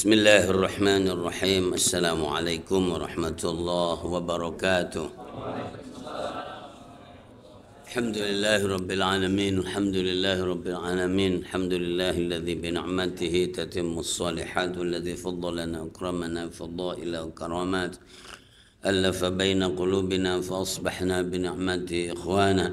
Bismillahirrahmanirrahim. Assalamualaikum warahmatullahi wabarakatuh. Alhamdulillahi rabbil alamin. Alhamdulillahi rabbil alamin. Alhamdulillahilladzi bi ni'matihi tatimmus shalihat walladzi faddalana akramana fadaila wa karamat. Allafa baina qulubina fa asbahna bi ni'matihi ikhwana.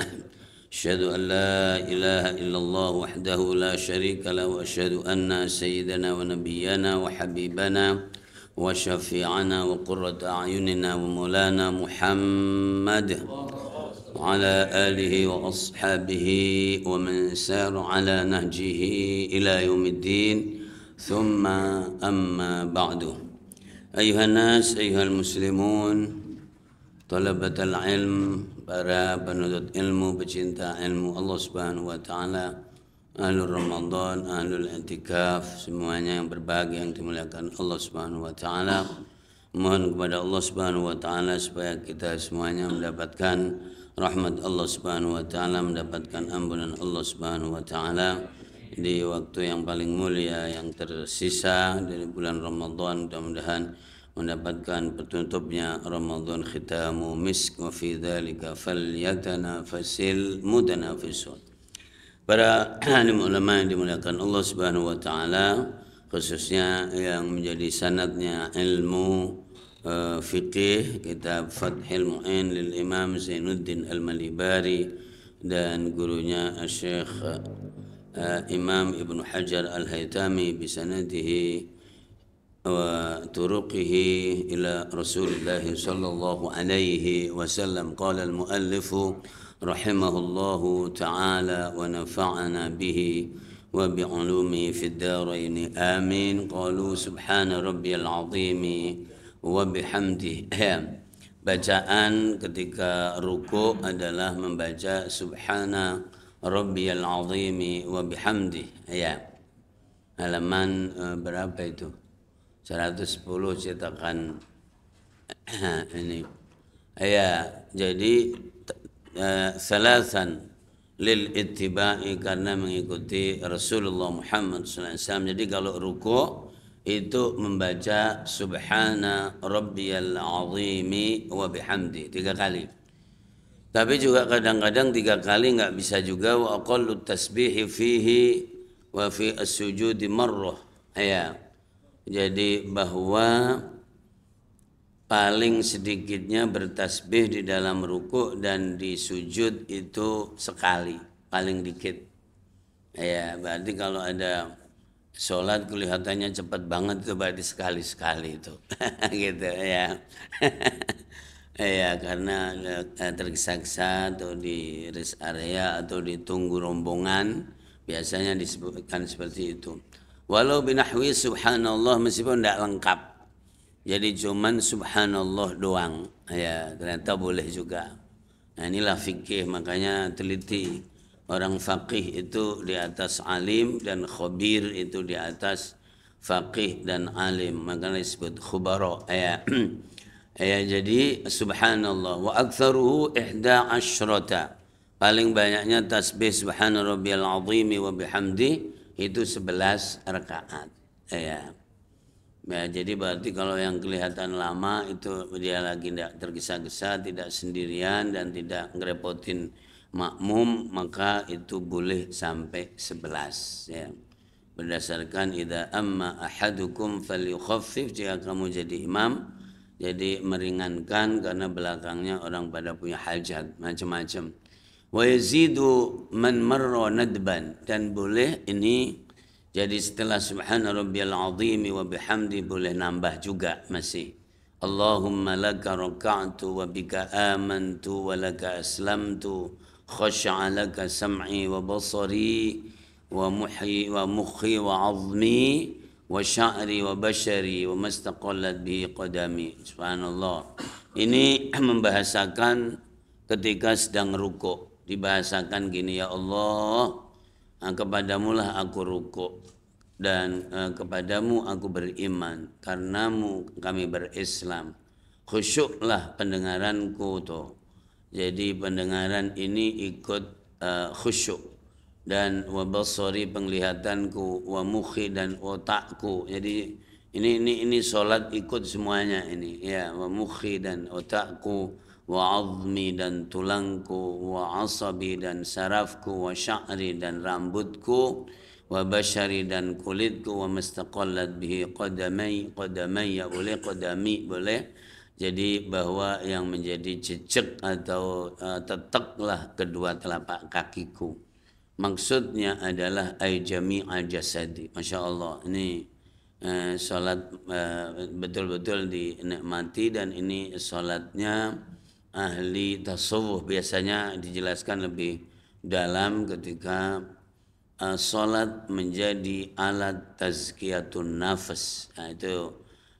Asyhadu an la ilaha illallah wahdahu la syarika lahu wa asyhadu anna sayyidana wa nabiyyana wa habibana wa syafi'ana wa qurrata a'yunina wa maulana Muhammad wa ala alihi wa ashabihi wa man sara ala nahjihi ila yaumiddin thumma amma ba'du. Ayuhan nas, ayuhal muslimun, talabatul ilm, para penuntut ilmu, pecinta ilmu Allah Subhanahu wa taala, ahlul Ramadan, ahlul i'tikaf, semuanya yang berbahagia yang dimuliakan Allah Subhanahu wa taala. Mohon kepada Allah Subhanahu wa taala supaya kita semuanya mendapatkan rahmat Allah Subhanahu wa taala, mendapatkan ampunan Allah Subhanahu wa taala di waktu yang paling mulia yang tersisa dari bulan Ramadan. Mudah-mudahan mendapatkan petutupnya Ramadan, khitamu misk wa fi dzalika falyatanafasil mutanafisun. Para alim ulama yang dimuliakan Allah Subhanahu wa taala, khususnya yang menjadi sanadnya ilmu fiqih, kitab Fathul Mu'in lil Imam Zainuddin Al-Malibari dan gurunya Syekh Imam Ibnu Hajar Al-Haytami bisanadihi wa turuqihi ila Rasulillah sallallahu alaihi wasallam. Qala al-muallif rahimahullahu ta'ala wa nafa'ana bihi wa bi'ulumihi fid dharain amin. Qalu subhana rabbiyal azim wa bihamdihi. Bacaan ketika ruku adalah membaca subhana rabbiyal azim wa bihamdihi. Ya. Halaman berapa itu? 110 cetakan ini. Ya, jadi salasan lil ittiba'i, karena mengikuti Rasulullah Muhammad SAW. Jadi kalau ruku itu membaca subhana rabbiyal azimi wa bihamdi 3 kali. Tapi juga kadang-kadang 3 kali enggak bisa juga. Wa aqallu tasbihi fihi wa fi as-sujudi marrah. Ya. Jadi bahwa paling sedikitnya bertasbih di dalam ruku dan di sujud itu sekali, paling dikit. Ya, berarti kalau ada sholat kelihatannya cepat banget itu berarti sekali-sekali itu. Gitu ya. Ya, karena tergesa-gesa atau di rest area atau ditunggu rombongan biasanya disebutkan seperti itu. Walau binahwi subhanallah, meskipun tidak lengkap, jadi cuman subhanallah doang, ya ternyata boleh juga. Nah inilah fikih, makanya teliti. Orang faqih itu di atas alim dan khabir itu di atas faqih dan alim, makanya disebut khubara. Ya. Ya, jadi subhanallah wa aktsaruhu 11, paling banyaknya tasbih subhana rabbiyal azim wa bihamdi itu 11 rakaat. Ya. Ya, jadi berarti kalau yang kelihatan lama itu dia lagi tidak tergesa-gesa, tidak sendirian dan tidak ngerepotin makmum, maka itu boleh sampai 11. Ya. Berdasarkan idza amma ahadukum falyukhaffif, jika kamu jadi imam, jadi meringankan karena belakangnya orang pada punya hajat macam-macam. Wa yazidu man marra nadban, dan boleh ini jadi setelah subhana rabbiyal azim wa bihamdi boleh nambah juga masih. Allahumma laka raka'tu wa bika amantu wa laka aslamtu khasha'a laka sam'i wa basari wa muhyi wa mukhi wa 'azmi wa sya'ri wa bashari wa mastaqallat bihi qadami. Subhanallah. Ini membahasakan ketika sedang ruku. Dibahasakan gini, ya Allah, kepadamulah aku ruku dan kepadamu aku beriman, karenamu kami berislam. Khusyuklah pendengaranku tuh. Jadi pendengaran ini ikut khusyuk, dan wa basari penglihatanku, wa mukhi dan otakku. Jadi Ini sholat ikut semuanya ini ya, wa mukhi dan otakku, wa azmi dan tulangku, wa asabi dan sarafku, wa sya'ri dan rambutku, wa bashari dan kulitku, wa mustaqallat bihi qadamai ya boleh, qadami boleh. Jadi bahwa yang menjadi jejak atau teteklah kedua telapak kakiku. Maksudnya adalah ay jami'al jasadi. Masya Allah, ini salat betul-betul dinikmati, dan ini salatnya ahli tasawuf biasanya dijelaskan lebih dalam ketika salat menjadi alat tazkiyatun nafas. Nah, itu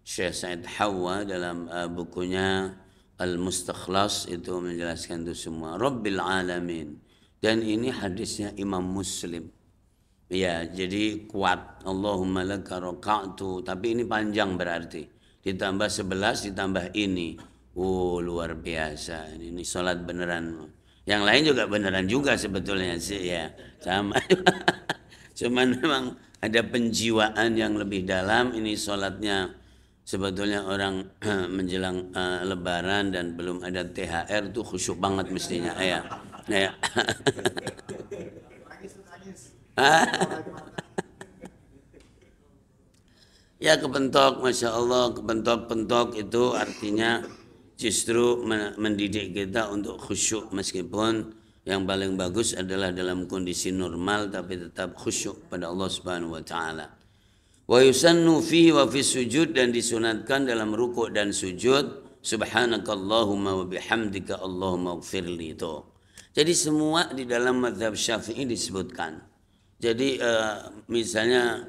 Syekh Said Hawa dalam bukunya Al-Mustakhlas itu menjelaskan itu semua. Rabbil alamin. Dan ini hadisnya Imam Muslim. Ya, jadi kuat. Allahumma laka raka'tu, tapi ini panjang berarti. Ditambah 11 ditambah ini. Luar biasa. Ini salat beneran. Yang lain juga beneran juga sebetulnya sih ya. Sama. Cuman memang ada penjiwaan yang lebih dalam. Ini salatnya sebetulnya orang menjelang lebaran dan belum ada THR tuh khusyuk banget mestinya ya. Ya. Ya kepentok, Masya Allah, kepentok-pentok itu artinya justru mendidik kita untuk khusyuk, meskipun yang paling bagus adalah dalam kondisi normal tapi tetap khusyuk pada Allah Subhanahu wa taala. Wa yusannu fihi wa fi sujud, dan disunatkan dalam rukuk dan sujud subhanakallahumma wa bihamdika Allahumma ighfirli itu. Jadi semua di dalam mazhab Syafi'i disebutkan. Jadi misalnya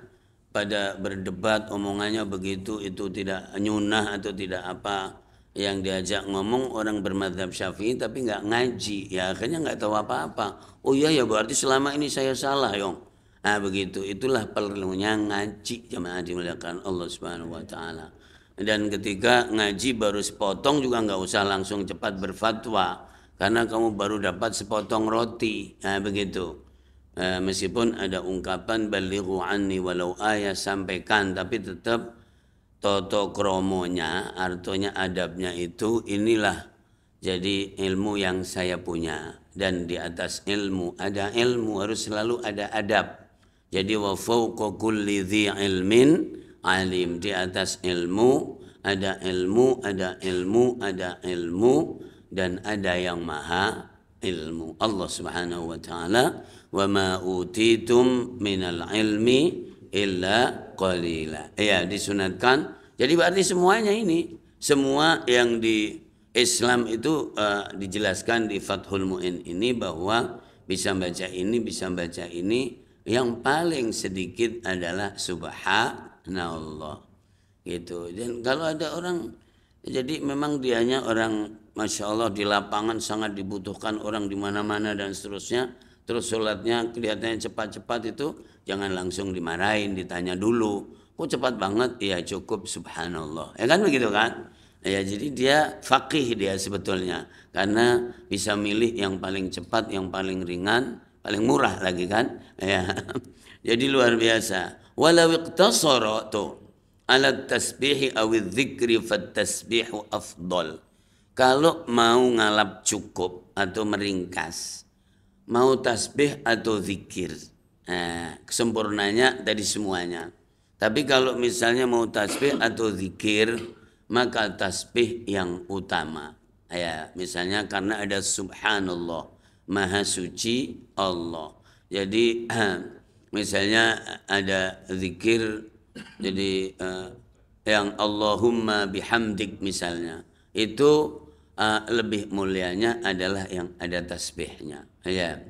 pada berdebat omongannya begitu, itu tidak nyunah atau tidak apa, yang diajak ngomong orang bermadzhab Syafi'i tapi nggak ngaji, ya akhirnya nggak tahu apa-apa. Oh iya ya, berarti selama ini saya salah yong. Nah begitu, itulah perlunya ngaji, jemaah dimuliakan Allah Subhanahu wa taala. Dan ketika ngaji baru sepotong juga nggak usah langsung cepat berfatwa, karena kamu baru dapat sepotong roti. Nah begitu. Meskipun ada ungkapan balighu anni walau ayat, sampaikan, tapi tetap toto kromonya, artinya adabnya itu inilah jadi ilmu yang saya punya, dan di atas ilmu ada ilmu, harus selalu ada adab. Jadi wa fawqa kulli dhi ilmin alim, di atas ilmu ada ilmu, ada ilmu, ada ilmu, dan ada yang maha ilmu, Allah Subhanahu wa taala. Wa ma utitum minal ilmi illa qalila. Ya, disunatkan. Jadi berarti semuanya ini, semua yang di Islam itu dijelaskan di Fathul Mu'in ini, bahwa bisa baca ini, bisa baca ini. Yang paling sedikit adalah subhanallah. Gitu. Dan kalau ada orang, jadi memang dianya orang Masya Allah di lapangan sangat dibutuhkan orang di mana-mana dan seterusnya, terus sholatnya kelihatannya cepat-cepat, itu jangan langsung dimarahin, ditanya dulu, kok cepat banget? Ya cukup subhanallah, ya kan begitu kan? Ya jadi dia faqih dia sebetulnya, karena bisa milih yang paling cepat, yang paling ringan, paling murah lagi kan? Ya. Jadi luar biasa. Walau iqtasara tu ala tasbihi awil dzikri fat tasbihu afdal. Kalau mau ngalap cukup atau meringkas, mau tasbih atau zikir, kesempurnanya tadi semuanya. Tapi kalau misalnya mau tasbih atau zikir, maka tasbih yang utama. Ya, misalnya karena ada subhanallah, maha suci Allah. Jadi misalnya ada zikir, jadi yang Allahumma bihamdik misalnya, itu lebih mulianya adalah yang ada tasbihnya. Ya.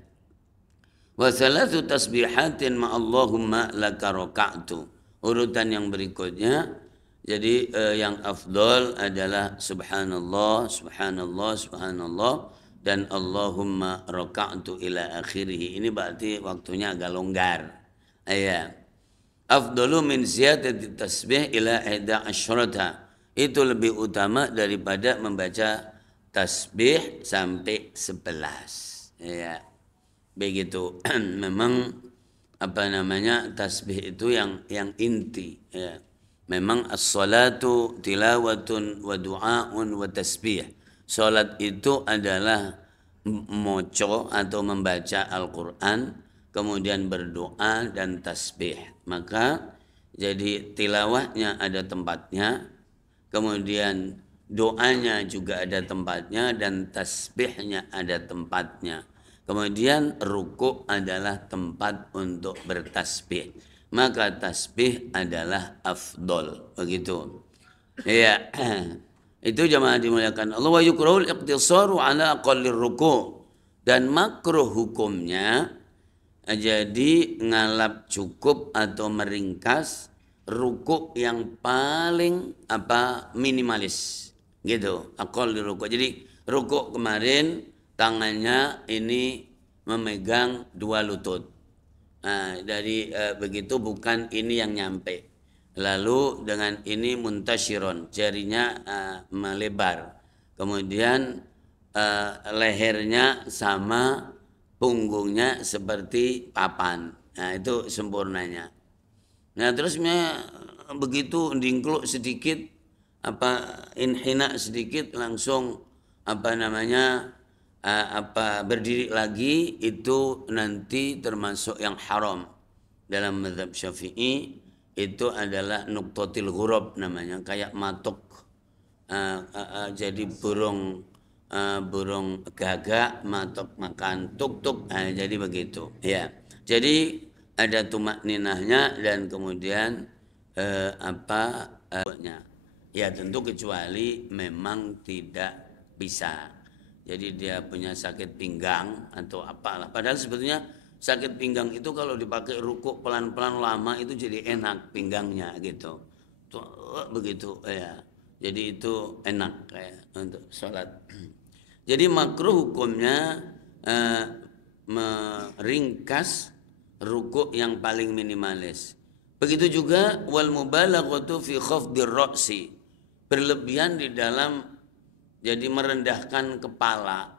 Wa thalathu tasbihatin ma Allahumma laka raka'tu. Urutan yang berikutnya, jadi yang afdal adalah subhanallah, subhanallah, subhanallah, dan Allahumma raka'tu ila akhirih. Ini berarti waktunya agak longgar. Ya. Afdalu min ziyadati tasbih ila 11. Itu lebih utama daripada membaca tasbih sampai 11. Ya. Begitu. Memang apa namanya, tasbih itu yang inti, ya. Memang as-salatu tilawatun wa du'aun wa tasbih. Salat itu adalah moco atau membaca Al-Quran, kemudian berdoa dan tasbih. Maka jadi tilawahnya ada tempatnya, kemudian doanya juga ada tempatnya, dan tasbihnya ada tempatnya. Kemudian ruku adalah tempat untuk bertasbih. Maka tasbih adalah afdol, begitu. Ya, itu jamaah dimuliakan Allah. Wa yukrahul iqtisaru ala aqallir ruku', dan makruh hukumnya jadi ngalap cukup atau meringkas ruku' yang paling minimalis, gitu. Aqallir ruku'. Jadi ruku' kemarin tangannya ini memegang 2 lutut. Nah, dari begitu bukan ini yang nyampe. Lalu dengan ini muntasyiron, jarinya melebar. Kemudian lehernya sama punggungnya seperti papan. Nah, itu sempurnanya. Nah, terus begitu dingkluk sedikit, inhina sedikit, langsung berdiri lagi, itu nanti termasuk yang haram. Dalam mazhab Syafi'i itu adalah nuqtatil ghurab namanya, kayak matuk. Jadi burung gagak matuk makan tuk-tuk, jadi begitu. Ya. Jadi ada tumak ninahnya dan kemudian ya tentu kecuali memang tidak bisa. Jadi dia punya sakit pinggang atau apalah. Padahal sebetulnya sakit pinggang itu kalau dipakai rukuk pelan-pelan lama itu jadi enak pinggangnya gitu. Begitu ya. Jadi itu enak kayak untuk sholat. Jadi makruh hukumnya meringkas rukuk yang paling minimalis. Begitu juga wal mubalaghatu fi khafdir ra'si. Berlebihan di dalam jadi merendahkan kepala.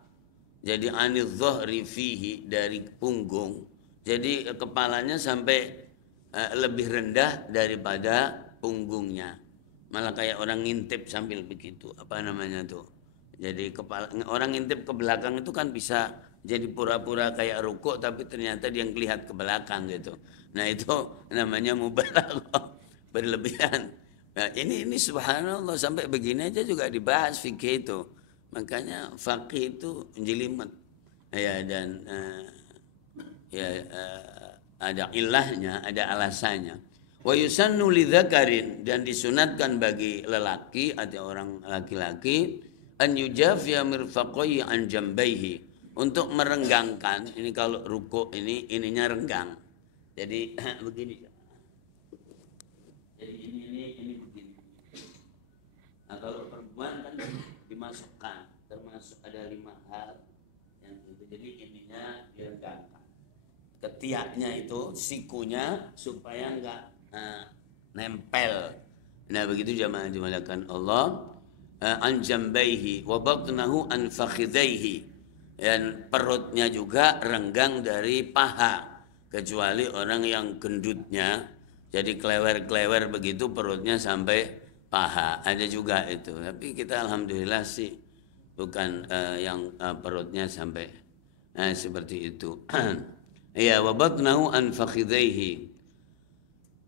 Jadi anidh dhahri fihi, dari punggung. Jadi kepalanya sampai lebih rendah daripada punggungnya. Malah kayak orang ngintip sambil begitu. Apa namanya tuh? Jadi orang ngintip ke belakang itu kan bisa jadi pura-pura kayak rukuk tapi ternyata dia ngelihat ke belakang gitu. Nah, itu namanya mubalaghah, berlebihan. Nah, ini subhanallah sampai begini aja juga dibahas fikih itu. Makanya fakih itu jelimet. Ya, dan ada ilahnya, ada alasannya. Wa yusannu lidzakarin, dan disunatkan bagi lelaki atau orang laki-laki an yujafiya mirfaqai an jambaihi, untuk merenggangkan. Ini kalau rukuk ininya renggang. Jadi begini. Jadi ini begini. Nah, kalau perempuan kan dimasukkan, termasuk ada 5 hal yang itu. Jadi ininya direnggangkan. Ketiaknya itu, sikunya supaya enggak nempel. Nah, begitu jamaah dimuliakan Allah. An jambaihi wa batnahu an fakhidaihi, dan perutnya juga renggang dari paha, kecuali orang yang gendutnya jadi klewer-klewer begitu perutnya sampai paha, ada juga itu. Tapi kita alhamdulillah sih bukan yang perutnya sampai seperti itu. Ya, wa batnahu an fakhidaihi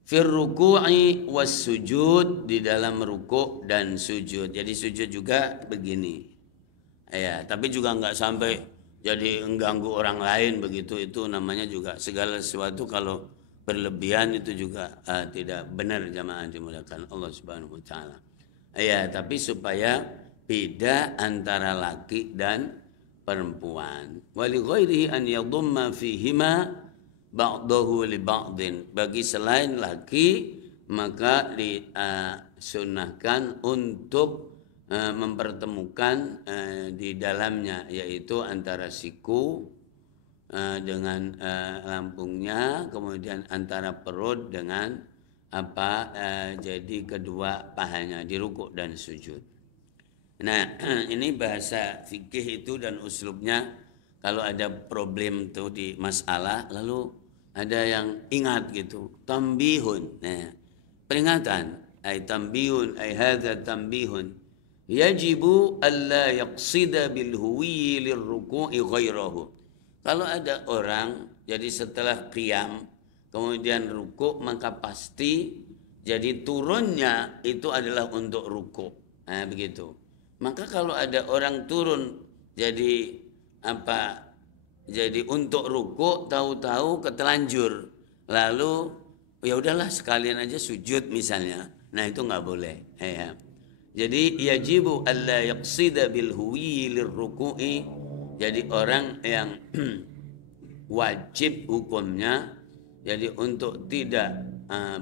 fir ruku'i was sujud, di dalam ruku' dan sujud. Jadi sujud juga begini. Ya, tapi juga enggak sampai jadi mengganggu orang lain begitu. Itu namanya juga segala sesuatu kalau berlebihan itu juga tidak benar, jamaah dimuliakan Allah Subhanahu wa taala. Ya, tapi supaya beda antara laki dan perempuan. Wa li ghairihi an yadhumma fihima ba'dahu li ba'din, bagi selain laki maka disunahkan untuk mempertemukan di dalamnya, yaitu antara siku dengan lambungnya, kemudian antara perut dengan jadi kedua pahanya di rukuk dan sujud. Nah, ini bahasa fikih itu dan uslubnya. Kalau ada problem tuh di masalah, lalu ada yang ingat gitu, tambihun, nah, peringatan. ay tambihun ay hadza tambihun yajibu alla yaqsida bil huwi lirruku'i ghairahu. Kalau ada orang jadi setelah qiyam kemudian ruku, maka pasti jadi turunnya itu adalah untuk ruku. Nah, begitu. Maka kalau ada orang turun jadi apa? Jadi untuk ruku, tahu-tahu ketelanjur. Lalu ya udahlah sekalian aja sujud misalnya. Nah, itu nggak boleh. Ya. Jadi yajibu alla yaqsida bil huwi lirruku'i. Jadi orang yang wajib hukumnya jadi untuk tidak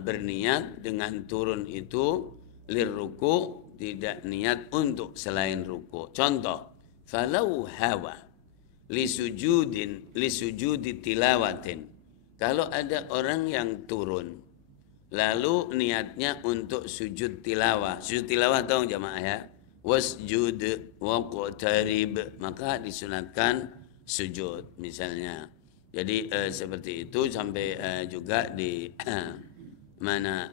berniat dengan turun itu lirruku, tidak niat untuk selain ruku. Contoh, falau hawa li sujudi tilawatin. Kalau ada orang yang turun lalu niatnya untuk sujud tilawah. Sujud tilawah tahu jamaah ya? Wasjud waqtarib, maka disunatkan sujud misalnya. Jadi seperti itu sampai juga di mana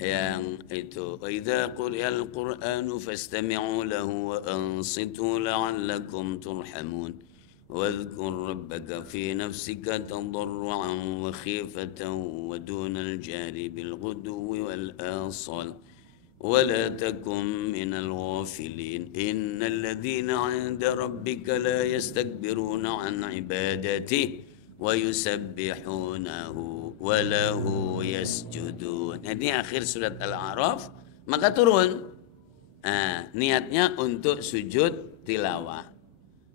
yang itu idza quri'al qur'anu fastami'u lahu wa ansitu la'allakum turhamun wadhkur rabbaka fi nafsika tadarruan wa khifatan wa dunal jari bil ghudwi wal asal ولا تكن من الغافلين إن الذين عند ربك لا يستكبرون عن عبادته ويسبحونه وله يسجدون. Ini akhir surat Al-A'raf, maka turun. Niatnya untuk sujud tilawah.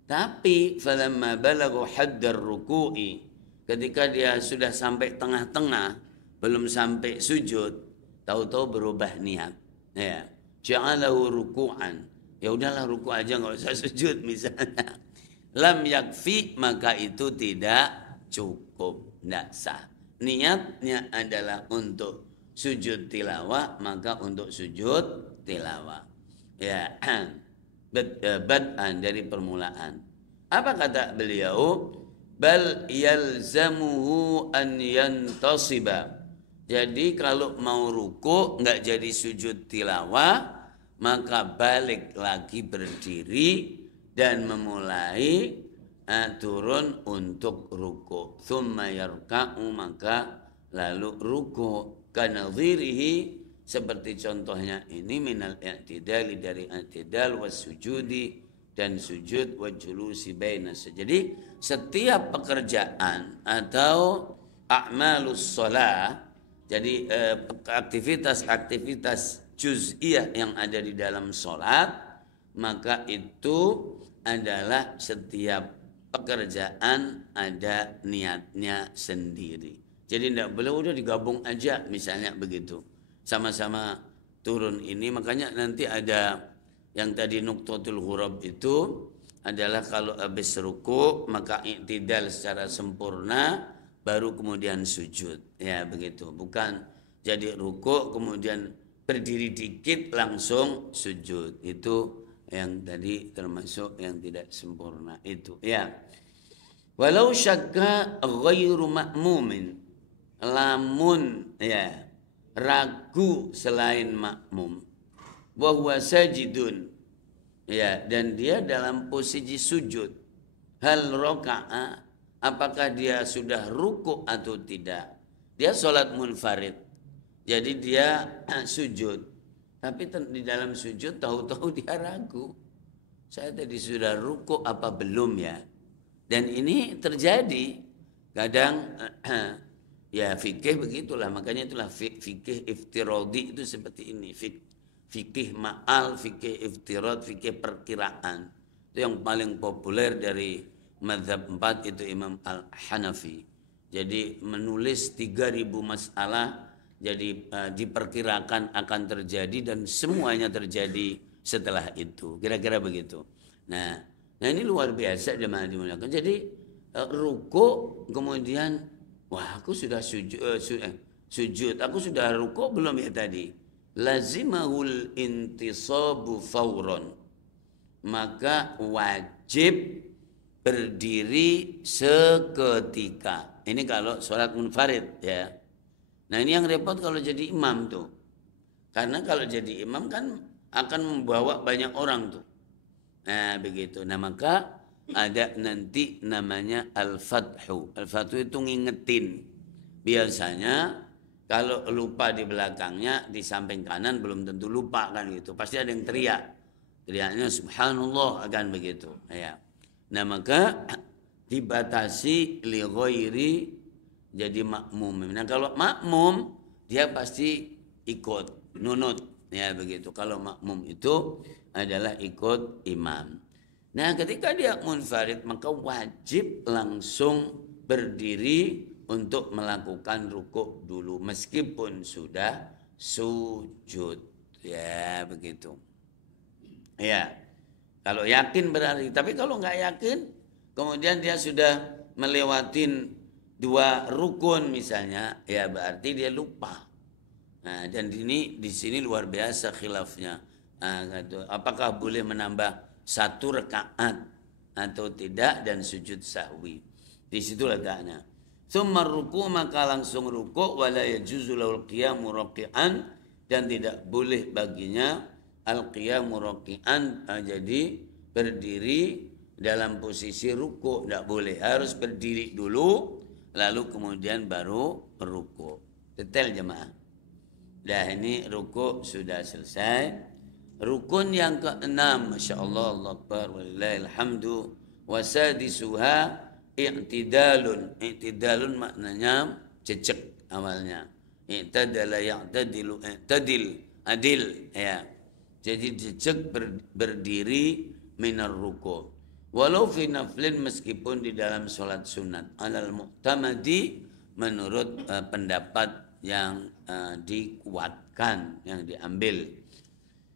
Tapi falamma balaghu haddar ruku'i, ketika dia sudah sampai tengah-tengah belum sampai sujud, tahu-tahu berubah niat. Ya, ja'alahu ruku'an. Ya udahlah ruku aja enggak usah sujud misalnya. Lam yakfi, maka itu tidak cukup, tidak sah. Niatnya adalah untuk sujud tilawah, maka untuk sujud tilawah. Ya, bad'an dari permulaan. Apa kata beliau? Bal yalzamuhu an yantasiba. Jadi kalau mau ruku nggak jadi sujud tilawah, maka balik lagi berdiri dan memulai turun untuk ruku. Thumma yarka'u, maka lalu ruku. Kanadhirihi, seperti contohnya ini, minal i'tidali, dari i'tidal was sujudi, dan sujud wa julusi bainas. Jadi setiap pekerjaan atau a'malus shalah, jadi aktivitas-aktivitas juz'iyah yang ada di dalam sholat, maka itu adalah setiap pekerjaan ada niatnya sendiri. Jadi tidak boleh udah digabung aja misalnya begitu. Sama-sama turun ini, makanya nanti ada yang tadi nuqtatul ghurab itu adalah kalau habis ruku maka i'tidal secara sempurna, baru kemudian sujud, ya begitu. Bukan jadi ruku kemudian berdiri dikit langsung sujud. Itu yang tadi termasuk yang tidak sempurna itu, ya. Walau syakka ghairu ma'mumin, lamun ya ragu selain makmum, wa huwa sajidun, ya, dan dia dalam posisi sujud, hal raka'a, apakah dia sudah ruku atau tidak. Dia sholat munfarid, jadi dia sujud, tapi di dalam sujud tahu-tahu dia ragu, saya tadi sudah ruku apa belum ya. Dan ini terjadi kadang ya fikih begitulah, makanya itulah fikih iftiradi itu seperti ini, fikih ma'al, fikih iftirad, fikih perkiraan. Itu yang paling populer dari mazhab 4 itu Imam Al-Hanafi. Jadi menulis 3000 masalah, jadi diperkirakan akan terjadi dan semuanya terjadi setelah itu. Kira-kira begitu. Nah ini luar biasa jemaah dimuliakan. Jadi ruku kemudian wah aku sudah sujud, aku sudah ruku belum ya tadi. Lazimahul intisabu fauron, maka wajib berdiri seketika. Ini kalau sholat munfarid ya. Nah ini yang repot kalau jadi imam tuh. Karena kalau jadi imam kan akan membawa banyak orang tuh. Nah begitu. Nah maka ada nanti namanya al-fathu. Al-fathu itu ngingetin. Biasanya kalau lupa di belakangnya, di samping kanan belum tentu lupa kan gitu. Pasti ada yang teriak. Teriaknya subhanallah akan begitu. Ya. Nah maka dibatasi li ghairi jadi makmum. Nah kalau makmum dia pasti ikut nunut ya begitu. Kalau makmum itu adalah ikut imam. Nah ketika dia munfarid maka wajib langsung berdiri untuk melakukan rukuk dulu meskipun sudah sujud ya begitu. Ya, kalau yakin berarti. Tapi kalau nggak yakin, kemudian dia sudah melewatin 2 rukun misalnya, ya berarti dia lupa. Nah, dan ini di sini luar biasa khilafnya. Nah, apakah boleh menambah 1 rakaat atau tidak dan sujud sahwi? Di situ letaknya. Tsumma ruku maka langsung ruku wala yajuzu lahul qiyamu raqi'an dan tidak boleh baginya al-qiyamu raqi'an jadi berdiri dalam posisi ruku, tidak boleh, harus berdiri dulu lalu kemudian baru ruku. Detail jemaah. Dah ini ruku sudah selesai. Rukun yang ke-6 masyaallah Allahu akbar walillahil hamdu wasadisuha i'tidalun. I'tidalun maknanya cecek awalnya. I'tadala ya'tadilu i'tadil adil ya. Jadi jejak berdiri minar ruku. Walau fi naflin meskipun di dalam sholat sunat. Alal mu'tamadi menurut pendapat yang dikuatkan, yang diambil.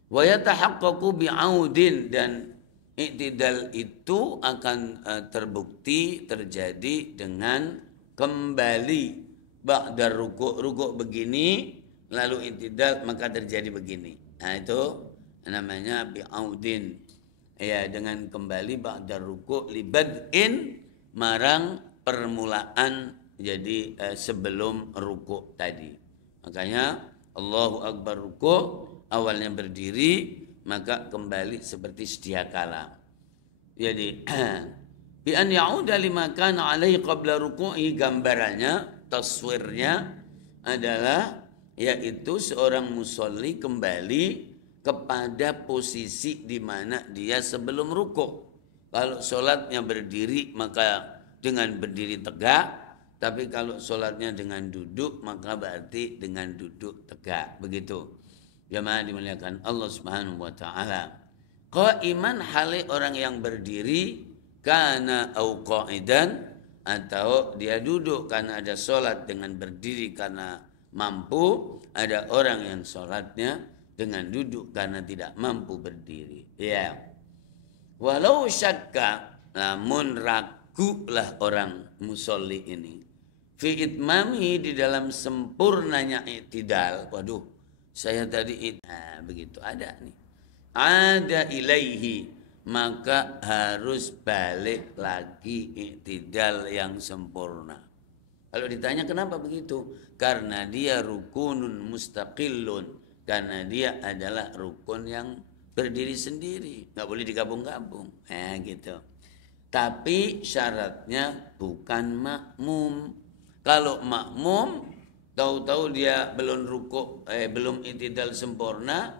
Wa yatahaqqaqu bi'audin dan i'tidal itu akan terbukti terjadi dengan kembali ba'da ruku' begini lalu i'tidal maka terjadi begini. Nah itu namanya bi'audin ya dengan kembali ba'da ruku' libad'in marang permulaan jadi sebelum ruku' tadi. Makanya Allahu akbar ruku' awalnya berdiri maka kembali seperti sedia kala. Jadi bi an ya'uda lima kana alaihi qabla ruku'i gambarannya taswirnya adalah yaitu seorang musolli kembali kepada posisi di mana dia sebelum rukuk. Kalau sholatnya berdiri maka dengan berdiri tegak, tapi kalau sholatnya dengan duduk maka berarti dengan duduk tegak. Begitu. Jemaah dimuliakan Allah Subhanahu wa taala. Qaiman hale orang yang berdiri kana au qaidan atau dia duduk karena ada sholat dengan berdiri karena mampu, ada orang yang sholatnya dengan duduk karena tidak mampu berdiri. Ya. Walau syakka, namun ragulah orang musolli ini. Fi itmami di dalam sempurnanya i'tidal. Waduh, saya tadi begitu ada nih. Ada ilaihi, maka harus balik lagi i'tidal yang sempurna. Kalau ditanya kenapa begitu? Karena dia rukunun mustaqillun. Karena dia adalah rukun yang berdiri sendiri, nggak boleh digabung-gabung, gitu. Tapi syaratnya bukan makmum. Kalau makmum, tahu-tahu dia belum rukuk, belum i'tidal sempurna,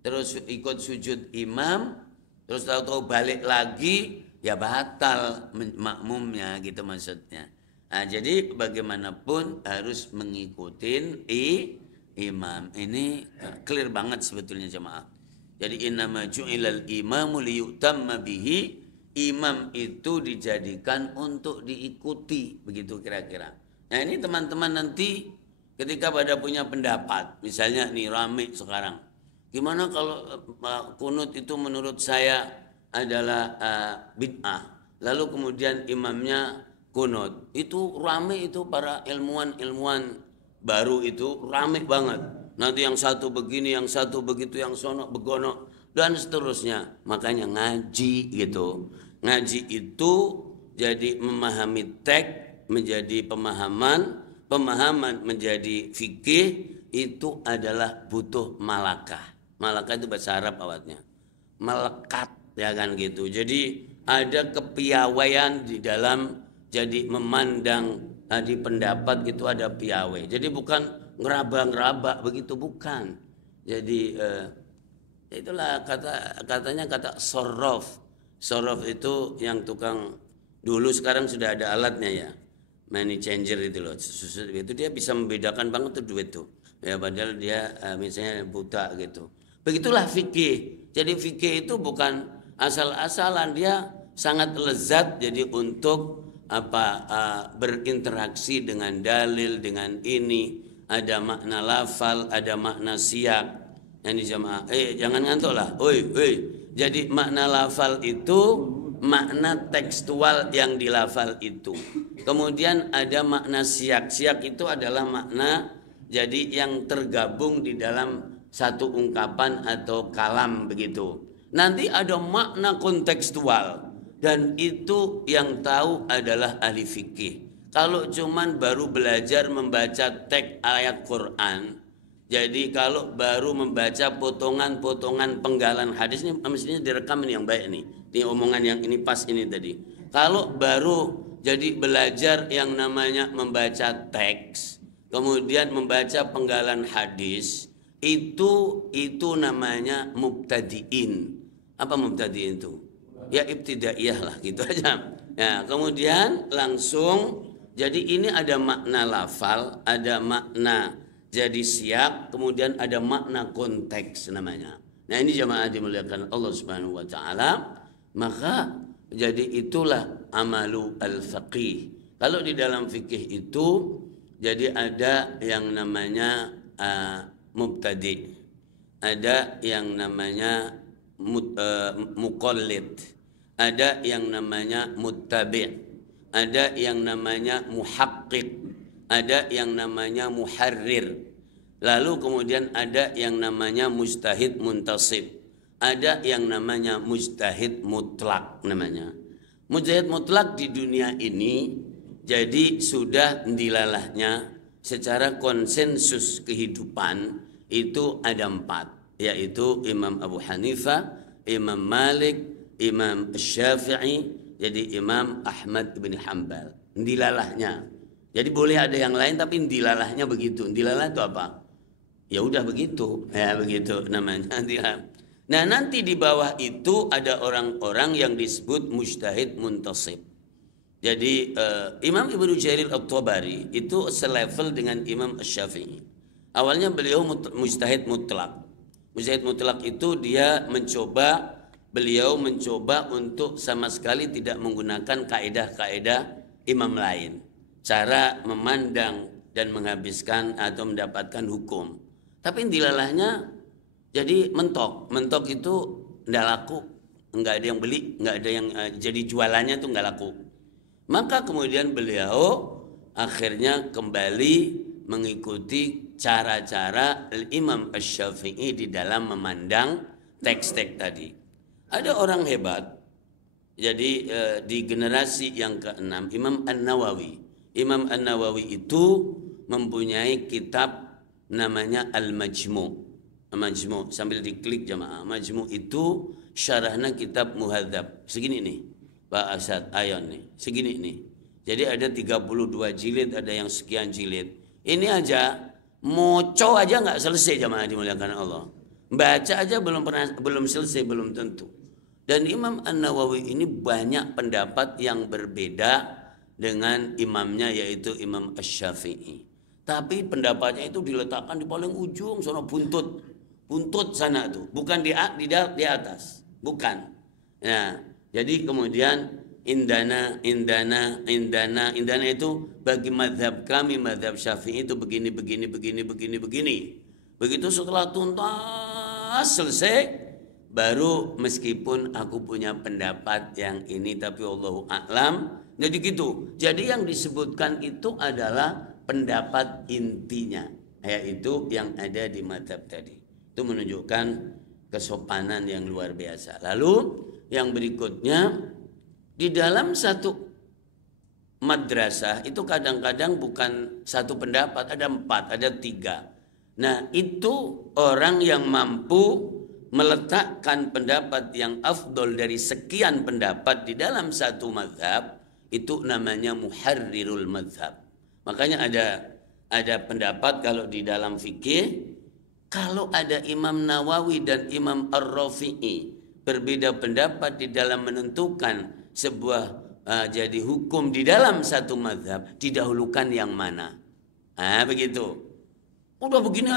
terus ikut sujud imam, terus tahu-tahu balik lagi, ya batal makmumnya, gitu maksudnya. Nah, jadi bagaimanapun harus mengikuti imam. Ini clear banget sebetulnya jemaah. Jadi innama ju'ilal imamu liyutamma bihi. Imam itu dijadikan untuk diikuti, begitu kira-kira. Nah ini teman-teman nanti ketika pada punya pendapat, misalnya nih rame sekarang, gimana kalau kunut itu menurut saya adalah bid'ah, lalu kemudian imamnya kunut, itu rame itu para ilmuwan baru itu rame banget. Nanti yang satu begini, yang satu begitu, yang sono begono dan seterusnya. Makanya ngaji gitu. Ngaji itu jadi memahami teks menjadi pemahaman, pemahaman menjadi fikih, itu adalah butuh malakah. Malakah itu bahasa Arab awalnya. Melekat ya kan gitu. Jadi ada kepiawaian di dalam jadi memandang di pendapat itu ada piawai. Jadi bukan ngeraba-ngeraba begitu, bukan. Jadi itulah katanya kata sorof. Sorof itu yang tukang dulu, sekarang sudah ada alatnya ya. Money changer itu loh. Itu dia bisa membedakan banget tuh duit tuh. Ya padahal dia misalnya buta gitu. Begitulah fikih. Jadi fikih itu bukan asal-asalan, dia sangat lezat jadi untuk berinteraksi dengan dalil, dengan ini ada makna lafal, ada makna siyak. Yang jamaah, jangan ngantuk lah. Jadi makna lafal itu makna tekstual yang dilafal itu. Kemudian ada makna siyak. Siyak itu adalah makna jadi yang tergabung di dalam satu ungkapan atau kalam begitu. Nanti ada makna kontekstual dan itu yang tahu adalah ahli fikih. Kalau cuman baru belajar membaca teks ayat Quran, jadi kalau baru membaca potongan-potongan penggalan hadis ini mestinya direkam ini yang baik nih. Ini omongan yang ini pas ini tadi. Kalau baru jadi belajar yang namanya membaca teks, kemudian membaca penggalan hadis, itu namanya mubtadiin. Apa mubtadiin itu? Ya ibtidaiyah lah gitu aja. Ya, kemudian langsung jadi ini ada makna lafal, ada makna jadi siap, kemudian ada makna konteks namanya. Nah ini jamaah dimuliakan Allah Subhanahu wa taala, maka jadi itulah amalu al-faqih. Kalau di dalam fikih itu jadi ada yang namanya mubtadi, ada yang namanya muqallid, ada yang namanya muttabi', ada yang namanya muhaqqiq, ada yang namanya muharrir, lalu kemudian ada yang namanya mujtahid muntasib, ada yang namanya mujtahid mutlak namanya. Mujtahid mutlak di dunia ini jadi sudah dilalahnya secara konsensus kehidupan itu ada 4, yaitu Imam Abu Hanifah, Imam Malik, Imam Syafi'i, jadi Imam Ahmad bin Hanbal. Dilalahnya. Jadi boleh ada yang lain tapi dilalahnya begitu. Dilalah itu apa? Ya udah begitu. Ya begitu namanya dilalah. Nah, nanti di bawah itu ada orang-orang yang disebut mujtahid muntasib. Jadi Imam Ibnu Jarir At-Tabari itu selevel dengan Imam Syafi'i. Awalnya beliau mujtahid mutlak. Mujtahid mutlak itu beliau mencoba untuk sama sekali tidak menggunakan kaedah-kaedah imam lain. Cara memandang dan menghabiskan atau mendapatkan hukum. Tapi dilalahnya jadi mentok. Mentok itu enggak laku, enggak ada yang beli, enggak ada yang jadi jualannya tuh enggak laku. Maka kemudian beliau akhirnya kembali mengikuti cara-cara Imam Asy-Syafi'i di dalam memandang teks-teks tadi. Ada orang hebat, jadi di generasi yang ke-6 Imam An-Nawawi. Imam An-Nawawi itu mempunyai kitab namanya Al-Majmu'. Al-Majmu' sambil diklik jamaah. Majmu' itu syarahnya kitab Muhadzab. Segini nih. Pak Asad Ayon nih, segini nih. Jadi ada 32 jilid, ada yang sekian jilid. Ini aja moco aja nggak selesai jamaah dimuliakan Allah. Baca aja belum selesai, belum tentu. Dan Imam An-Nawawi ini banyak pendapat yang berbeda dengan imamnya yaitu Imam Asy-Syafi'i. Tapi pendapatnya itu diletakkan di paling ujung sono buntut sana tuh, bukan di atas, bukan. Nah, jadi kemudian indana itu bagi madhab kami, madhab Syafi'i itu begini. Begitu setelah tuntas selesai, baru meskipun aku punya pendapat yang ini tapi Allahu a'lam. Jadi gitu. Jadi yang disebutkan itu adalah pendapat intinya, yaitu yang ada di madhab tadi. Itu menunjukkan kesopanan yang luar biasa. Lalu yang berikutnya, di dalam satu madrasah itu kadang-kadang bukan satu pendapat, ada 4, ada 3. Nah, itu orang yang mampu meletakkan pendapat yang afdol dari sekian pendapat di dalam satu mazhab, itu namanya muharrirul mazhab. Makanya ada pendapat kalau di dalam fikih, kalau ada Imam Nawawi dan Imam Ar-Rafi'i berbeda pendapat di dalam menentukan sebuah jadi hukum di dalam satu mazhab, didahulukan yang mana? Begitu. Udah begini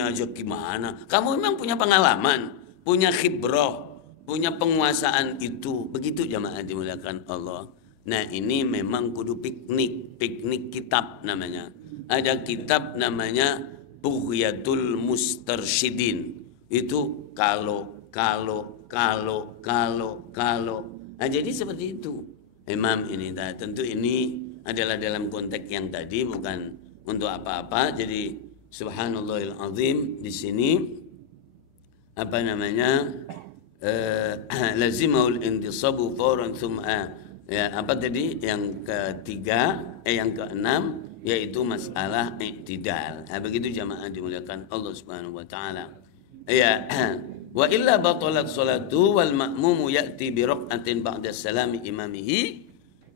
aja gimana? Kamu memang punya pengalaman, punya khibrah, punya penguasaan itu. Begitu jamaah dimuliakan Allah. Nah, ini memang kudu piknik kitab namanya. Ada kitab namanya Bughyatul Mustarsyidin. Itu kalau. Nah, jadi seperti itu. Imam ini tentu ini adalah dalam konteks yang tadi, bukan untuk apa-apa. Jadi subhanallahil azim, di sini apa namanya lazimul intisabu fawran thumma apa tadi yang ketiga yang keenam, yaitu masalah i'tidal. Begitu jamaah dimuliakan Allah Subhanahu wa taala. Wa illa batalat salatu wal ma'mumu ya'ti bi rak'atin ba'da salami imamihi.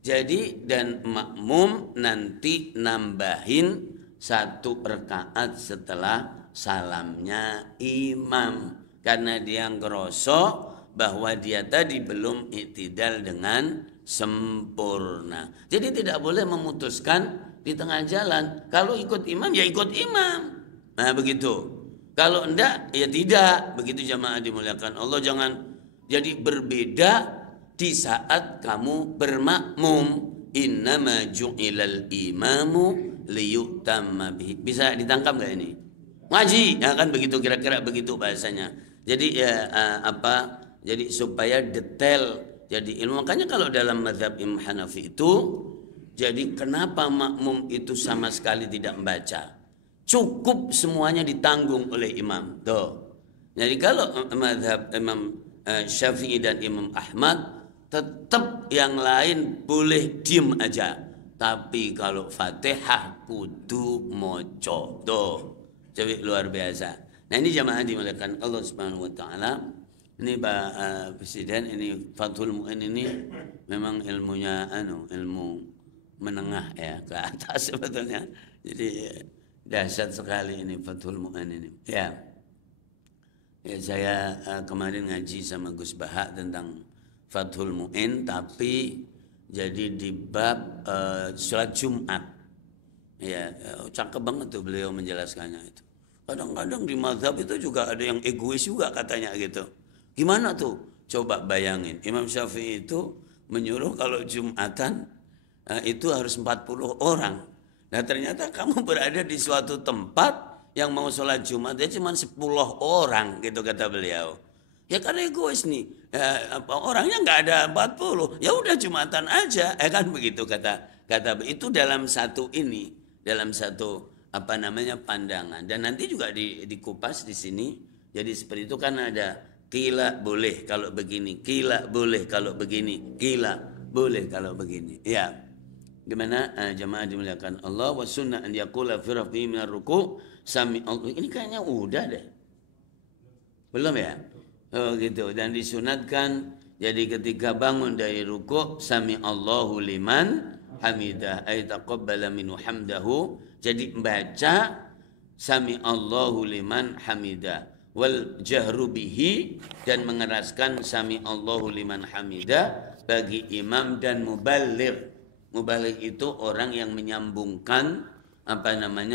Jadi dan makmum nanti nambahin 1 rakaat setelah salamnya imam, karena dia ngerosok bahwa dia tadi belum i'tidal dengan sempurna. Jadi tidak boleh memutuskan di tengah jalan. Kalau ikut imam ya ikut imam. Nah, begitu. Kalau enggak ya tidak. Begitu jamaah dimuliakan Allah. Jangan jadi berbeda di saat kamu bermakmum. Innama ju'ilal imamu liyutamma bihi. Bisa ditangkap gak ini? Ngaji, ya kan begitu, kira-kira begitu bahasanya. Jadi jadi supaya detail jadi ilmu. Makanya kalau dalam mazhab Imam Hanafi itu, jadi kenapa makmum itu sama sekali tidak membaca? Cukup semuanya ditanggung oleh imam. Tuh. Jadi kalau mazhab Imam Syafi'i dan Imam Ahmad, tetap yang lain boleh diem aja, tapi kalau Fatihah kudu moco. Tuh, jadi luar biasa. Nah, ini jamaah dimuliakan Allah Subhanahu wa taala. Ini Pak Presiden, ini Fathul Mu'in ini memang ilmunya ilmu menengah ya, ke atas sebetulnya. Jadi dahsyat sekali ini Fathul Mu'in ini. Ya saya kemarin ngaji sama Gus Baha tentang Fathul Mu'in, tapi jadi di bab sholat Jumat. Ya, cakep banget tuh beliau menjelaskannya itu. Kadang-kadang di mazhab itu juga ada yang egois juga katanya gitu. Gimana tuh? Coba bayangin, Imam Syafi'i itu menyuruh kalau Jumatan itu harus 40 orang. Nah, ternyata kamu berada di suatu tempat yang mau sholat Jumat dia cuma 10 orang gitu kata beliau. Ya karena egois nih, orangnya nggak ada 40, ya udah Jumatan aja, kan begitu kata itu dalam satu pandangan. Dan nanti juga dikupas di sini. Jadi seperti itu kan ada qila boleh kalau begini, qila boleh kalau begini, qila boleh kalau begini. Ya, gimana jamaah dimuliakan Allah, wa sunnah an yaqula fi rafi'i minar ruku' sami Allah. Ini kayaknya udah deh, belum ya? Oh gitu. Dan disunatkan jadi ketika bangun dari ruku' sami Allahu liman hamidah ay taqabbala minhu hamdahu. Jadi membaca sami Allahu liman hamidah wal jahru bihi, dan mengeraskan sami Allahu liman hamidah bagi imam dan muballigh. Muballigh itu orang yang menyambungkan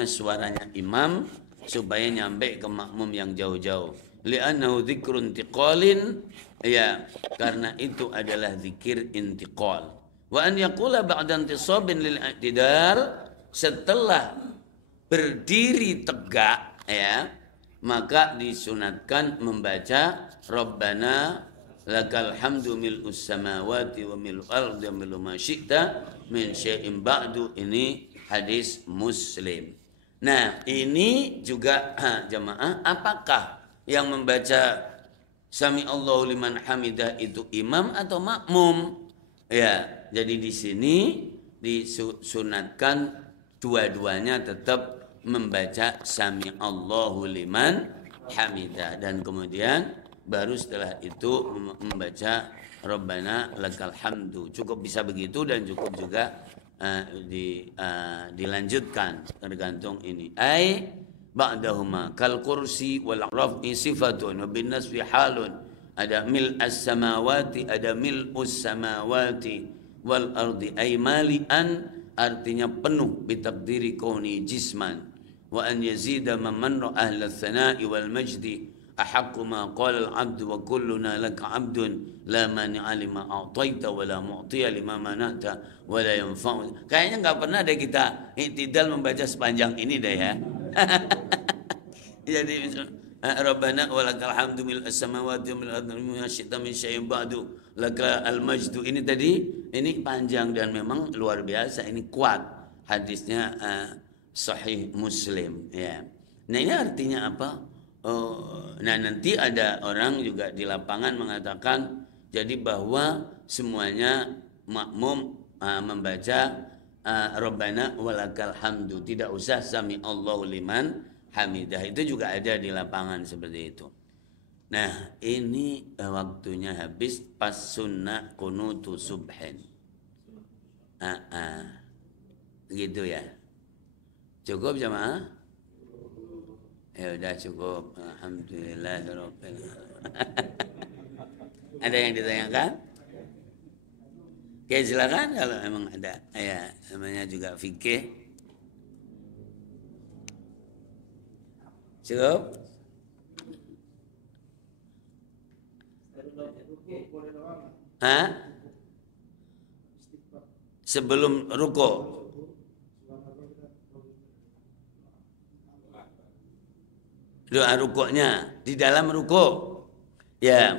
suaranya imam supaya nyampe ke makmum yang jauh-jauh. Li'annahu dzikrun intiqalin, ya karena itu adalah zikir intiqal. Wa an yaqula ba'da intisabin lil i'tidal, setelah berdiri tegak ya, maka disunatkan membaca Rabbana lakal hamdu mil'us samawati wa mil'ul ardi wa mil'u ma syi'ta min syai'in ba'du. Ini hadis Muslim. Nah, ini juga jamaah, apakah yang membaca sami Allahu liman hamidah itu imam atau makmum? Ya, jadi di sini disunatkan dua-duanya tetap membaca sami Allahu liman hamidah, dan kemudian baru setelah itu membaca Rabbana lakal hamdu. Cukup bisa begitu, dan cukup juga dilanjutkan tergantung ini. Ai ba'dahuma kal kursi wal raf'i sifatun wa bin nasbi halun. Ada mil as-samawati, ada mil us-samawati wal ardi, ay mali'an artinya penuh, bitakdiri kauni jisman, wa an yazida mamannu ahla thana'i wal majdi ahaqqu ma qala al-'abdu wa kulluna laka 'abdun la mani'a lima a'taita wa la mu'tiya lima mana'ta wa la yanfa'u. Kayaknya enggak pernah ada kita iktidal membaca sepanjang ini deh ya. Jadi Rabbana walakal hamdu mil as-samawati wa mil ardi wa syi'ta min syai'in ba'du lakal majdu. Ini tadi ini panjang dan memang luar biasa, ini kuat hadisnya, sahih Muslim ya. Nah, ini artinya apa? Nah, nanti ada orang juga di lapangan mengatakan jadi bahwa semuanya makmum membaca Rabbana walakal hamdu, tidak usah sami Allahu liman hamidah. Itu juga ada di lapangan seperti itu. Nah, ini waktunya habis pas sunnah kunutu subhin. Gitu ya. Cukup jemaah? Ya udah cukup. Alhamdulillahirabbil alamin. Ada yang ditanyakan? Oke, silakan kalau memang ada. Ya, namanya juga fikih. Cukup? Hah? Sebelum ruko. Doa rukuknya di dalam ruko. Ya,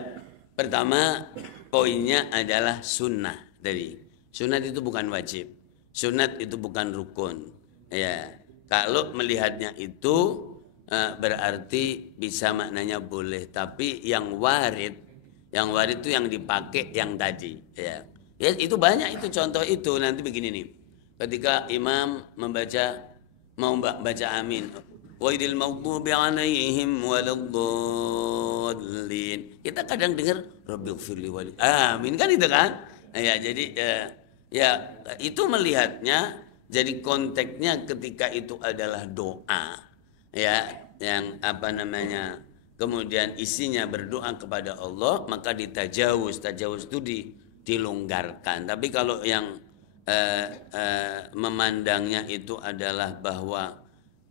pertama poinnya adalah sunnah tadi. Sunat itu bukan wajib. Sunat itu bukan rukun. Ya, kalau melihatnya itu berarti bisa maknanya boleh, tapi yang warid itu yang dipakai yang tadi ya. Ya itu banyak, itu contoh itu nanti begini nih. Ketika imam mau baca amin, waidil maghdubi alaihim waladdallin. Kita kadang dengar rabbighfirli wali. Amin kan itu kan? Ya jadi ya itu melihatnya jadi konteksnya ketika itu adalah doa. Ya, yang apa namanya, kemudian isinya berdoa kepada Allah, maka tajawuz itu dilonggarkan. Tapi kalau yang memandangnya itu adalah bahwa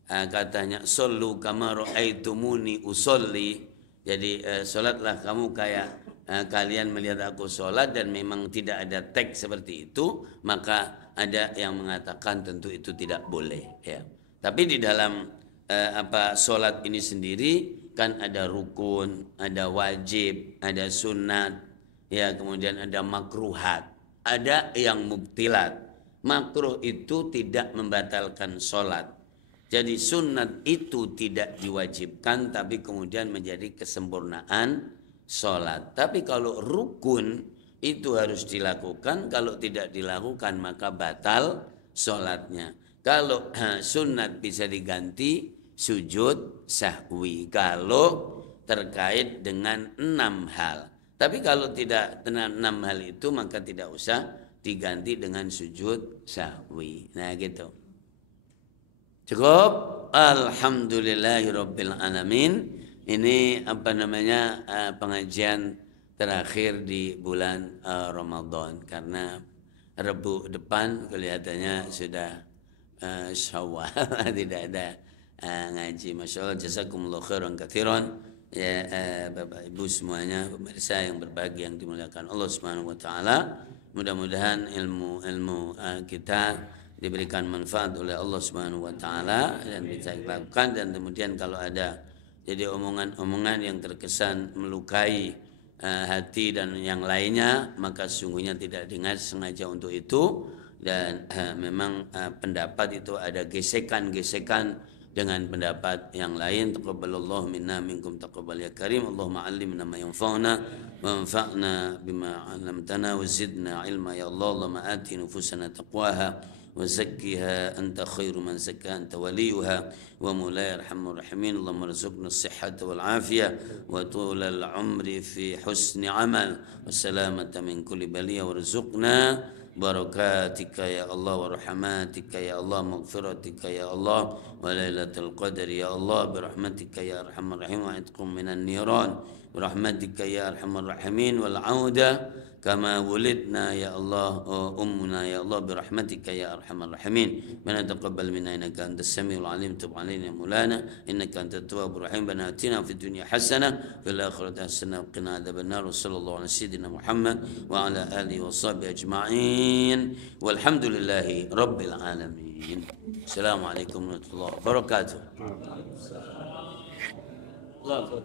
katanya sallu kama ra'aitumuni usolli, jadi salatlah kamu kayak kalian melihat aku salat, dan memang tidak ada teks seperti itu, maka ada yang mengatakan tentu itu tidak boleh ya. Tapi di dalam solat ini sendiri kan ada rukun, ada wajib, ada sunat, ya kemudian ada makruhat, ada yang mubtilat. Makruh itu tidak membatalkan solat. Jadi sunat itu tidak diwajibkan, tapi kemudian menjadi kesempurnaan solat. Tapi kalau rukun itu harus dilakukan, kalau tidak dilakukan maka batal solatnya. Kalau sunat bisa diganti sujud sahwi kalau terkait dengan 6 hal. Tapi kalau tidak dengan 6 hal itu maka tidak usah diganti dengan sujud sahwi. Nah gitu. Cukup? Alhamdulillahirabbil alamin. Ini apa namanya pengajian terakhir di bulan Ramadan, karena Rabu depan kelihatannya sudah Syawal tidak ada ngaji. Masya Allah, jazakumullah khairan katsiran ya Bapak Ibu semuanya, pemirsa yang berbahagia yang dimuliakan Allah Subhanahu wa taala. Mudah-mudahan ilmu kita diberikan manfaat oleh Allah Subhanahu wa taala dan bisa dilakukan, dan kemudian kalau ada jadi omongan-omongan yang terkesan melukai hati dan yang lainnya, maka sesungguhnya tidak dengar sengaja untuk itu, dan memang pendapat itu ada gesekan-gesekan dengan pendapat yang lain. Taqabbalallahu minna minkum taqabbal ya karim. Allahumma 'allimna ma yanfa'una wa anfa'na bima 'allamtana wa zidna ilma ya Allah. Allahumma ati nufusana taqwaha وزكها أنت خير من زكاها أنت وليها ومولاي أرحم الراحمين. اللهم ارزقنا الصحة والعافية وطول العمر في حسن عمل والسلامة من كل بلية، وارزقنا بركاتك يا الله ورحماتك يا الله، مغفرتك يا الله وليلة القدر يا الله، برحمتك يا أرحم الراحمين، وعتقكم من النيران برحمتك يا أرحم الراحمين، والعودة كما ولدنا يا الله أمنا يا الله برحمتك يا أرحم الراحمين. ربنا تقبل منا إنك أنت السميع العليم، تب علينا يا مولانا إنك أنت التواب الرحيم. ربنا آتنا في الدنيا حسنة في الآخرة حسنة وقنا عذاب النار، وصلى الله على سيدنا محمد وعلى آله وصحبه أجمعين، والحمد لله رب العالمين. السلام عليكم ورحمة الله وبركاته. الله أكبر.